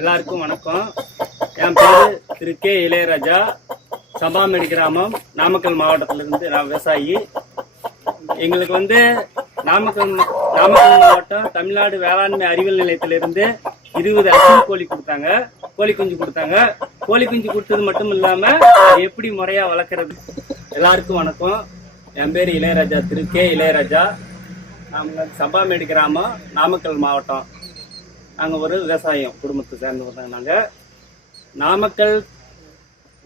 எல்லாருக்கும் வணக்கம். என் பேரு திரு கே இளையராஜா. சபாமேடு கிராமம், நாமக்கல் மாவட்டத்திலிருந்து நான் விவசாயி. எங்களுக்கு நாமக்கல் மாவட்டம் தமிழ்நாடு வேளாண்மை அறிவியல் நிலையத்திலிருந்து 20 அசில் கோழி கொடுத்தாங்க, கோழி குஞ்சு கொடுத்தாங்க. கோழி குஞ்சு கொடுத்தது மட்டும் இல்லாம எப்படி முறையா வளர்க்கறது. எல்லாருக்கும் வணக்கம். என் பேரு இளையராஜா, திரு கே இளையராஜா. நாம சபாமேடு கிராமம், நாமக்கல் மாவட்டம். நாங்கள் ஒரு விவசாயம் குடும்பத்தை சேர்ந்தவங்க. நாங்கள் நாமக்கல்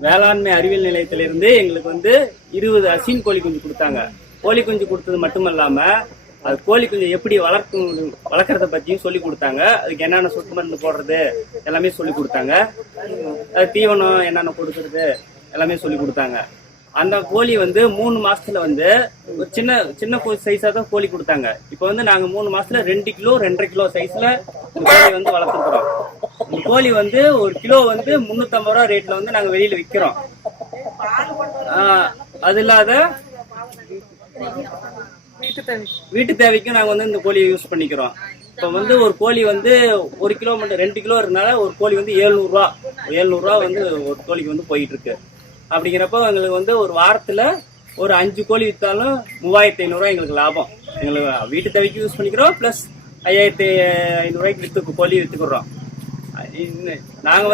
வேளாண்மை அறிவியல் நிலையத்திலிருந்து எங்களுக்கு 20 அசின் கோழி குஞ்சு கொடுத்தாங்க. கோழி குஞ்சு கொடுத்தது மட்டும் இல்லாம அது கோழி குஞ்சு எப்படி வளர்க்கறத பத்தியும் சொல்லி கொடுத்தாங்க. அதுக்கு என்னென்ன சொட்டு மருந்து போடுறது எல்லாமே சொல்லி கொடுத்தாங்க. அது தீவனம் என்னென்ன கொடுக்கறது எல்லாமே சொல்லி கொடுத்தாங்க. அந்த கோழி 3 மாசத்துல ஒரு சின்ன சைஸா தான் கோழி கொடுத்தாங்க. இப்ப நாங்க 3 மாசத்துல 2 கிலோ 2.5 கிலோ சைஸ்ல இந்த கோழி வளர்த்துக்கிறோம். இந்த கோழி ஒரு கிலோ 350 ரூபா ரேட்ல நாங்க வெளியில விக்கிறோம். அது இல்லாத வீட்டு தேவைக்கும் நாங்க இந்த கோழியை யூஸ் பண்ணிக்கிறோம். இப்ப ஒரு கோழி 1 கிலோ மட்டும் 2 கிலோ இருந்தால ஒரு கோழி 700 ரூபா ஒரு கோழிக்கு போயிட்டு இருக்கு. அப்படிங்கிறப்ப எங்களுக்கு ஒரு வாரத்துல ஒரு 5 கோழி வித்தாலும் 3500 ரூபாய் எங்களுக்கு லாபம். எங்களுக்கு வீட்டு தேவைக்கு யூஸ் பண்ணிக்கிறோம். பிளஸ் 5500 ரூபாய்க்கு கோழி வித்துக்கிறோம். நாங்க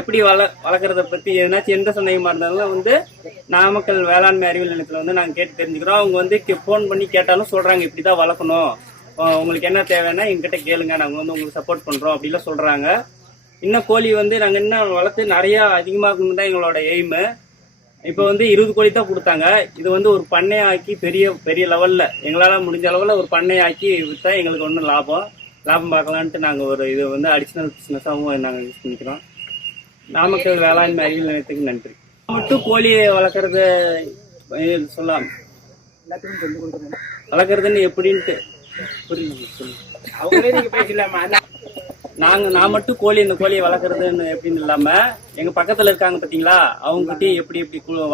எப்படி வளர்க்கறத பத்தி எதனாச்சும் எந்த சந்தேகமா இருந்தாலும் நாமக்கல் வேளாண்மை அறிவியல் நிலையத்துல நாங்க கேட்டு தெரிஞ்சுக்கிறோம். அவங்க போன் பண்ணி கேட்டாலும் சொல்றாங்க இப்படிதான் வளர்க்கணும், உங்களுக்கு என்ன தேவைன்னா எங்ககிட்ட கேளுங்க, நாங்க உங்களுக்கு சப்போர்ட் பண்றோம் அப்படிலாம் சொல்றாங்க. இன்னும் கோழி நாங்க இன்னும் வளர்த்து நிறைய அதிகமாகணும் தான் எங்களோட எய்மு. இப்ப 20 கோழி தான் கொடுத்தாங்க. இது ஒரு பண்ணையாக்கி பெரிய லெவல்ல எங்களால முடிஞ்ச அளவுல ஒரு பண்ணையாக்கி வித்தா எங்களுக்கு லாபம் பார்க்கலான்ட்டு நாங்க ஒரு இது அடிஷனல் பிசினஸாவும் நாங்க யூஸ் பண்ணிக்கிறோம். நாமக்கல் வேளாண்மை அறிவியல் நிலையத்துக்கு நன்றி. மட்டும் கோழியை வளர்க்கறது சொல்லலாம், வளர்க்கறதுன்னு எப்படின்ட்டு புரியுது. நான் மட்டும் இந்த கோழியை வளர்க்கறதுன்னு எப்படின்னு இல்லாம எங்க பக்கத்துல இருக்காங்க பாத்தீங்களா, அவங்ககிட்டயும் எப்படி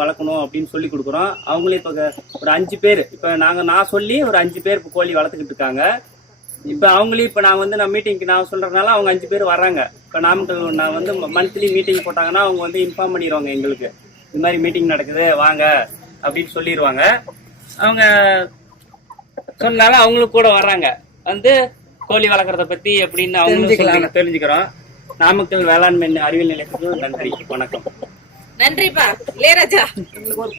வளர்க்கணும் அப்படின்னு சொல்லி கொடுக்குறோம். அவங்களே இப்ப ஒரு 5 பேர் இப்ப நான் சொல்லி ஒரு 5 பேர் இப்ப கோழி வளர்த்துக்கிட்டு இருக்காங்க. இப்ப அவங்களே இப்ப நான் மீட்டிங்க்கு நான் சொல்றதுனால அவங்க 5 பேர் வர்றாங்க. இப்ப நாமக்கல் நான் மந்த்லி மீட்டிங் போட்டாங்கன்னா அவங்க இன்ஃபார்ம் பண்ணிடுவாங்க எங்களுக்கு, இந்த மாதிரி மீட்டிங் நடக்குது வாங்க அப்படின்னு சொல்லிடுவாங்க. அவங்க சொன்னால அவங்களுக்கு கூட வர்றாங்க, கோழி வளர்க்கறத பத்தி எப்படின்னு அவங்களும் தெரிஞ்சுக்கிறோம். நாமக்கல் வேளாண்மை அறிவியல் நிலையத்துக்கு நன்றி, வணக்கம். நன்றிப்பா இளையராஜா.